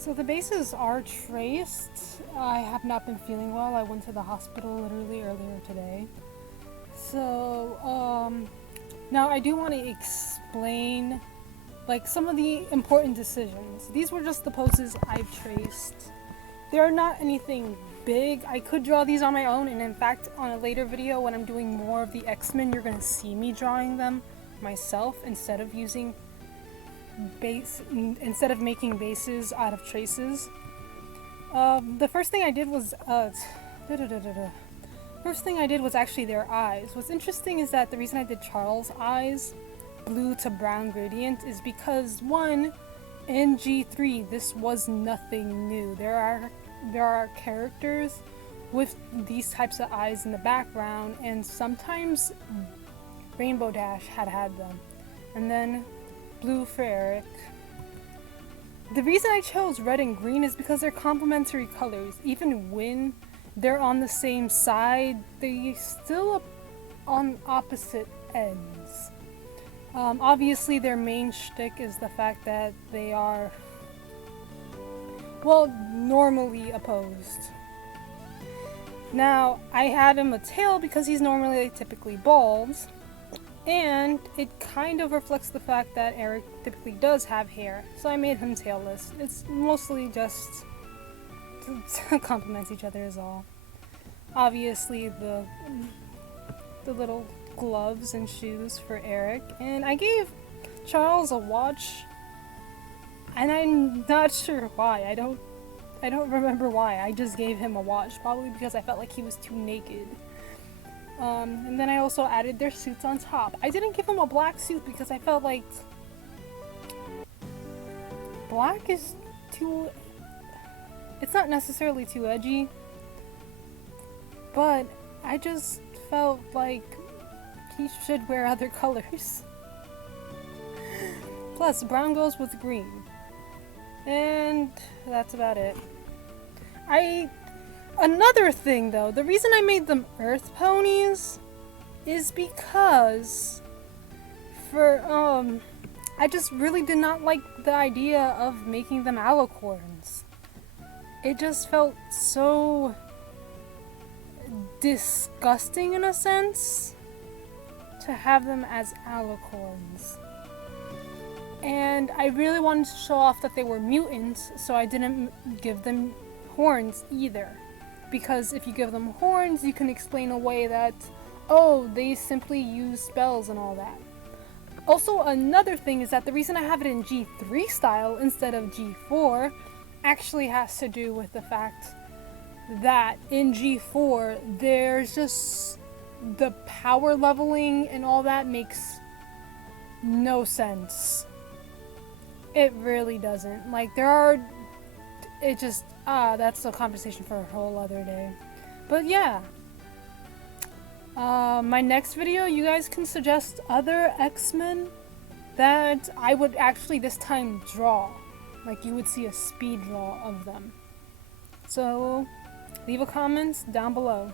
So the bases are traced. I have not been feeling well. I went to the hospital literally earlier today. So, now I do want to explain like some of the important decisions. These were just the poses I've traced. They're not anything big. I could draw these on my own, and in fact on a later video when I'm doing more of the X-Men, you're gonna see me drawing them myself instead of making bases out of traces. The first thing I did was actually their eyes. What's interesting is that the reason I did Charles' eyes blue to brown gradient is because, one, in G3 this was nothing new. There are characters with these types of eyes in the background, and sometimes Rainbow Dash had them. And then blue for Erik. The reason I chose red and green is because they're complementary colors. Even when they're on the same side, they still on opposite ends. Obviously their main shtick is the fact that they are, well, normally opposed. Now, I had him a tail because he's typically bald, and it kind of reflects the fact that Erik typically does have hair, so I made him tailless. It's mostly just to complement each other is all. Obviously the little gloves and shoes for Erik, and I gave Charles a watch, and I'm not sure why. I don't remember why. I just gave him a watch, probably because I felt like he was too naked. And then I also added their suits on top. I didn't give him a black suit because I felt like black is too... It's not necessarily too edgy, but I just felt like he should wear other colors. Plus, brown goes with green. And that's about it. Another thing though, the reason I made them earth ponies is because I just really did not like the idea of making them alicorns. It just felt so disgusting in a sense to have them as alicorns. And I really wanted to show off that they were mutants, so I didn't give them horns either. Because if you give them horns, you can explain away that, oh, they simply use spells and all that. Also, another thing is that the reason I have it in G3 style instead of G4 actually has to do with the fact that in G4, there's just the power leveling and all that makes no sense. It really doesn't. Like, that's a conversation for a whole other day. But yeah. My next video, you guys can suggest other X-Men that I would actually this time draw. Like, you would see a speed draw of them. So, leave a comment down below.